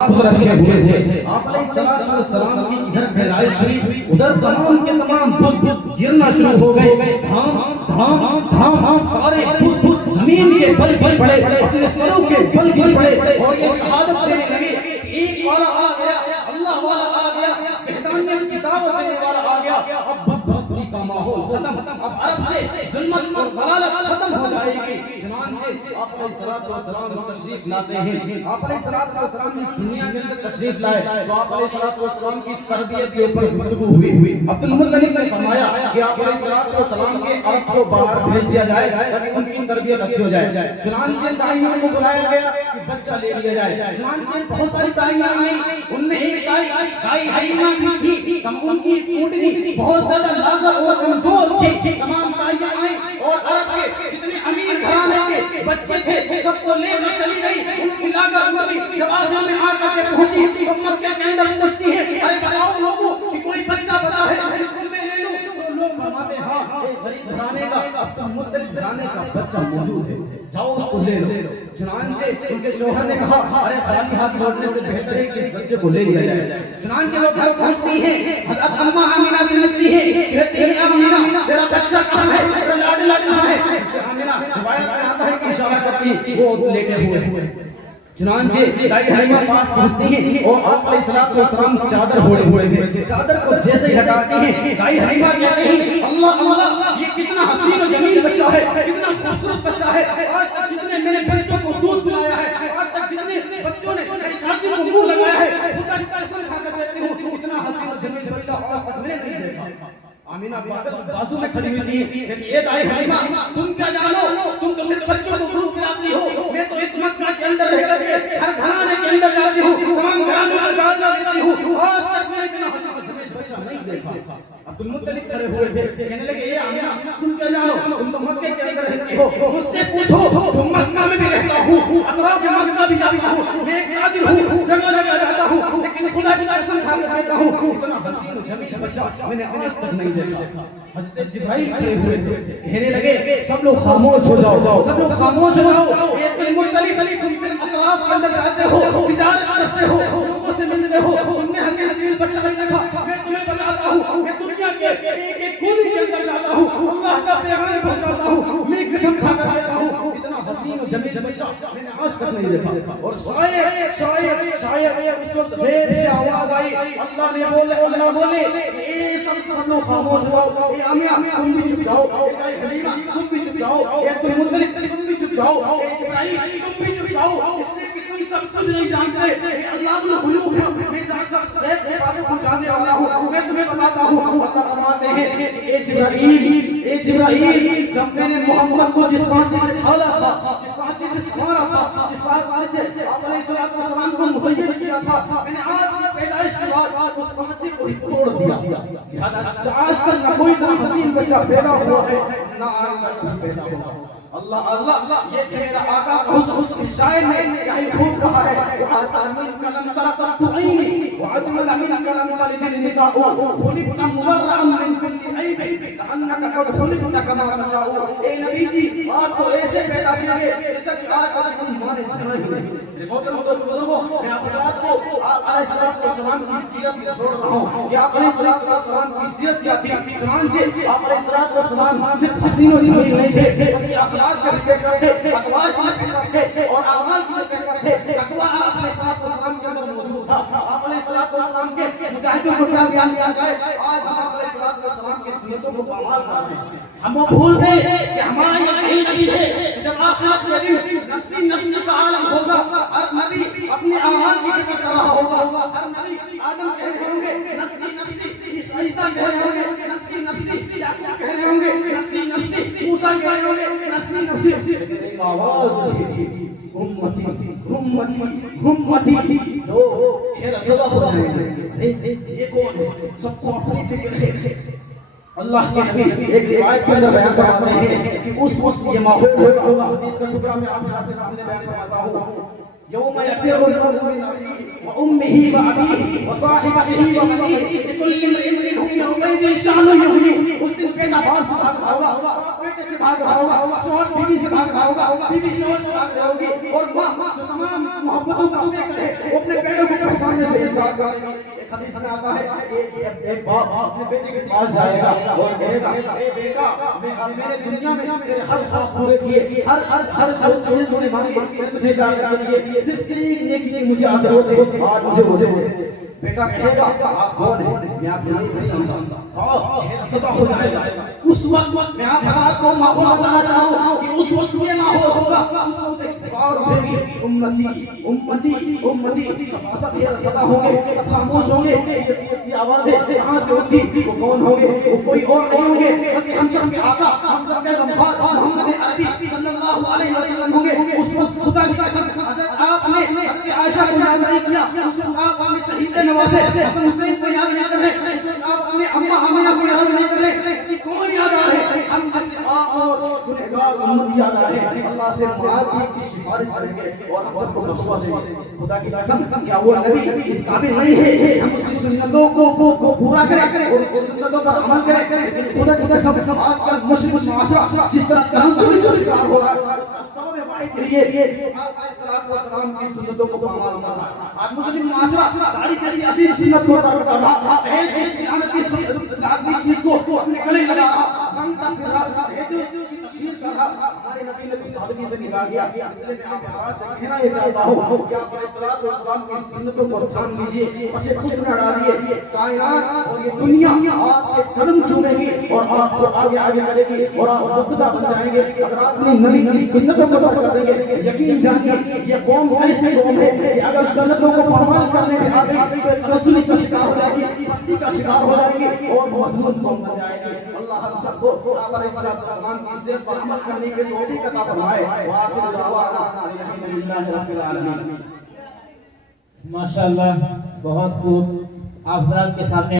رکھے ہوئے تھے. آپ علیہ السلام کی ادھر پھیلائش ہوئی, ادھر تمام کے تمام بت گرنا شروع ہو گئے. دھام دھام دھام سارے بت زمین کے بل پڑے, اپنے سروں کے بل پڑے اور یہ شہادت دینے لگے. ایک والا آ گیا, اللہ والا آ گیا, وحدانیت کی دعوت دینے والا آ گیا. اب بت پرستی کا ماحول ختم, اب عرب سے ظلمت اور ضلالت ختم ہو جائے گی. چنانچہ آپ علیہ السلام تشریف لاتے ہیں. آپ علیہ السلام اس دنیا میں تشریف لائے تو آپ علیہ السلام کی تربیت کے اوپر گفتگو ہوئی. عبد المطلب نے فرمایا کہ آپ علیہ السلام کے عرب کو باہر بھیج دیا جائے تاکہ ان کی تربیت اچھی ہو جائے. چنانچہ دائیوں کو بلایا گیا کہ بچہ لے لیا جائے. چنانچہ بہت ساری دائیاں آئیں, ان میں ایک دائی حلیمہ بھی تھی. ان کی اونٹنی بہت زیادہ لاغر اور کمزور تھی. تمام دائیاں آئیں اور عرب کے جتنے امیر گھرانے کے بچے تھے سب کو لے کر چلی گئی. ان کی لاغر اونٹنی جب آخر میں آ کر کے پہنچی تو مکہ کے اندر پوچھتی ہے, ارے بتاؤ لوگوں کہ کوئی بچہ بتا ہے اس کو میں لے لوں. تو لوگ فرماتے ہیں ہاں ایک غریب گھرانے کا, عبد المطلب گھرانے کا بچہ موجود ہے, جاؤ اس کو لے لو. چنانچہ ان کے شوہر نے کہا ارے خالی ہاتھ لوٹنے سے بہتر ہے کہ اس بچے کو لے لیا جائے. چنانچہ وہ گھر پہنچتی ہیں, حضرت اماں آمینہ سے ملتی ہے, کہتی ہے آمینہ تیرا بچہ کہاں ہے, تیرا لاڈلا کہاں ہے. آمینہ روایت میں آتا ہے کہ اشارہ کرتی وہ لیٹے ہوئے. چنانچہ دائی حلیمہ پاس پہنچتی ہیں اور آپ علیہ السلام چادر اوڑھے ہوئے تھے. چادر کو جیسے ہی ہٹاتی ہیں دائی حلیمہ کہتے ہیں اللہ اللہ یہ کتنا حسین و جمیل بچہ ہے, کتنا خوبصورت بچہ ہے. آج تک جتنے میں نے بچوں کو دودھ پلایا ہے, آج تک جتنے بچوں نے میری چھاتی کو منہ لگایا ہے, خدا کی قسم کھا کر کہتی ہوں اتنا حسین و جمیل بچہ آج تک میں نے نہیں دیکھا. آمینہ بازو میں کھڑی ہوئی تھی, کہتی اے دائی حلیمہ تم کیا جانو, تم تو صرف بچوں کو دودھ پلاتی ہو, میں تو اس مکہ کے اندر رہ کر کے ہر گھرانے کے اندر جاتی ہوں, تمام گھرانوں کا جائزہ لیتی ہوں, آج تک میں نے اتنا حسین و جمیل بچہ نہیں دیکھا. عبد المطلب کھڑے ہوئے تھے, کہنے لگے اے آمینہ تم کیا جانو, تم تو مکے کے اندر رہتی ہو, مجھ سے پوچھو جو مکہ میں بھی رہتا ہوں, اطراف مکہ بھی جاتا ہوں, میں ایک قادر ہوں, جگہ جگہ جاتا ہوں, لیکن خدا کی قسم کھا کر کہتا ہوں اتنا حسین و جمیل بچہ میں نے آج تک نہیں دیکھا. حضرت جبرائیل کھڑے ہوئے تھے, کہنے لگے سب لوگ خاموش ہو جاؤ, سب لوگ خاموش ہو جاؤ. عبد المطلب تم صرف اطراف کے اندر جاتے ہو, تجارت کرتے ہو, لوگوں سے ملتے ہو, تم نے حسین حسین بچہ نہیں دیکھا. میں تمہیں بتاتا ہوں میں دنیا کے ایک ایک کونے کے اندر جاتا ہوں, اللہ کا پیغام پہنچاتا ہوں, میں قسم کھا کر کہتا ہوں اتنا حسین و جمیل بچہ میں نے آج تک نہیں دیکھا. اور شاید اس وقت دیر سے آواز آئی, اللہ بولے اے سب لوگ خاموش ہو جاؤ, اے آمینہ تم بھی چپ جاؤ, اے دائی حلیمہ تم بھی چپ جاؤ, اے عبد المطلب تم بھی چپ جاؤ, اے جبرائیل تم بھی چپ جاؤ, اس لیے کہ تم سب کچھ نہیں جانتے. اے اللہ الغیوب ہے, میں غیب کے بارے کو جاننے والا ہوں, میں تمہیں بتاتا ہوں. اللہ فرماتے ہیں اے جبرائیل جب میں نے محمد کو جس بات سے کھالا تھا, جس بات سے سکھایا تھا, جس بات سے آپ علیہ السلام کو مسیب کیا تھا, میں نے آج کی پیدائش کے بعد اس بات سے کوئی توڑ دیا. آج تک نہ کوئی حسین بچہ پیدا ہوا ہے نہ آئندہ پیدا ہوگا. اللہ اللہ یہ کہ میرا آقا حضور کی شاعر میں یہی خوب کہا ہے, وَعَتَمِنْ كَلَمْ تَرَقَتُ عَيْنِي وَعَجْمَلَ مِنْ كَلَمْ تَلِدِ النِّسَاءُ خُلِقْتَ مُبَرَّأً مِنْ كُلِّ عَيْبٍ كَأَنَّكَ قَدْ خُلِقْتَ كَمَا تَشَاءُ. اے نبی جی آپ کو ایسے پیدا کیا گیا جیسا کہ آج ہم مانے جانا ہی نہیں. محترم بزرگوں, میں آپ رات کو آپ علیہ السلام کی سیرت چھوڑ رہا ہوں کہ آپ علیہ السلام کی سیرت کیا تھی. چنانچہ آپ علیہ السلام صرف حسین و جمیل نہیں تھے, بلکہ اخلاق کے پیکر تھے, اقوال کے پیکر تھے اور اعمال کے پیکر تھے. تقویٰ آپ علیہ السلام کے اندر موجود تھا. آپ علیہ السلام کے مجاہدوں کو کیا بیان کیا جائے, آج آپ علیہ السلام کی سنتوں کو پامال کرتے ہیں. ہم وہ بھول گئے کہ ہمارا یہی نبی ہے, جب آخرت کے دن نفسی نفسی کا عالم ہوگا, ہر نبی اپنے اعمال کی فکر کر رہا ہوگا. ہر نبی آدم کہہ رہے ہوں گے نفسی نفسی, عیسیٰ کہہ رہے ہوں گے نفسی نفسی, یعقوب کہہ رہے ہوں گے نفسی نفسی, موسیٰ کہہ رہے ہوں گے نفسی نفسی. لیکن ایک آواز اٹھی, امتی امتی امتی. لوگ حیرت ہو رہے ہیں, یہ کون ہے, سب کو اپنی فکر ہے. اللہ کے نبی ایک روایت کے اندر بیان فرماتے ہیں کہ اس وقت یہ ماحول ہوگا. حدیث کا ٹکڑا میں آپ کے سامنے بیان فرماتا ہوں. یوم یفر المرء من اخیہ وامہ وابیہ وصاحبتہ وبنیہ لکل امرئ منہم یومئذ شأن یغنیہ. اس دن بیٹا باپ سے بھاگ رہا ہوگا, بیٹے سے بھاگ رہا ہوگا, شوہر بیوی سے بھاگ رہا ہوگا, بیوی شوہر سے بھاگ رہی ہوگی, اور ماں جو تمام محبتوں کا فکر ہے وہ اپنے بیٹوں کو کرنے سے انکار کریں گے. ایک حدیث میں آتا ہے ایک باپ اپنے بیٹے کے پاس جائے گا اور کہے گا اے بیٹا میں نے دنیا میں تیرے ہر خواب پورے کیے, ہر جو چیز تو نے مانگی مجھے عطا کر دیے, صرف ایک نیکی کی مجھے ضرورت ہے, آج مجھے وہ دے. بیٹا کہے گا آپ کون ہیں؟ میں آپ کو نہیں پہچانتا. فتح ہو جائے گا. اس وقت میں آپ کو ماحول بتانا چاہتا ہوں کہ اس وقت یہ ماحول ہوگا, اس وقت ایک پکار اٹھے گی, امتی امتی امتی. سب فتح ہوں گے, سب خاموش ہوں گے. ایسی آوازیں کہاں سے اٹھی؟ وہ کون ہوں گے؟ وہ کوئی اور نہیں ہوں گے بلکہ ہم سب کے آقا, ہم سب کے غمخوار محمد عربی صلی اللہ علیہ وسلم ہوں گے. اس وقت خدا کی قسم حضرت آپ نے حضرت عائشہ کو یاد نہیں کیا, اس وقت آپ نے شہید نوازے حسن حسین کو یاد نہیں کر رہے, اس وقت آپ نے اماں آمنہ کو یاد نہیں کر رہے کہ کون یاد آ رہے ہیں؟ ہم جیسے آپ اور گنہگار امت یاد آ رہے ہیں. اللہ سے معافی کی سفارش کریں گے اور ہم سب کو بخشوا دیں گے. خدا کی قسم کیا وہ نبی اس قابل نہیں ہے ہم اس کی سنتوں کو پورا کریں اور اس کی سنتوں پر عمل کریں؟ لیکن خدا کی قسم آج کل مسلم معاشرہ جس طرح تنزلی کا شکار ہو رہا ہے, یہ آپ علیہ السلام کی سنتوں کو پامال کر رہا ہے. آج مسلم معاشرہ داڑھی جیسی عظیم سنت کو ترک کر رہا ہے, ایک لعنتی سنت آدمی چیز کو اپنے گلے لگا رہا, ہم تک پھر رہا ہے جو تشہیر کر رہا. ہمارے نبی نے تو سادگی سے نکاح کیا. اس لیے میں آپ کے پاس کہنا یہ چاہتا ہوں کہ آپ علیہ السلام کی سنتوں کو تھام لیجیے, اسے کچھ نہ ڈالیے. کائنات اور یہ دنیا آپ کے قدم چومے گی اور آپ کو آگے آگے کرے گی اور آپ مقتدا بن جائیں گے اگر آپ اپنی نبی کی سنتوں کو ترک کر دیں گے. یقین جانیے یہ قوم ایسی قوم ہے کہ اگر سنتوں کو پامال کرنے میں آ گئی تو تنزلی کا شکار ہو جائے گی, پستی کا شکار ہو جائے گی اور مضبوط قوم بن جائے گی. اللہ ہم سب کو آپ علیہ السلام کی سیرت پر عمل کرنے کی توفیق عطا فرمائے. وآخر دعوانا الحمدللہ رب العالمین. ماشاءاللہ, بہت خوب. آپ حضرات کے سامنے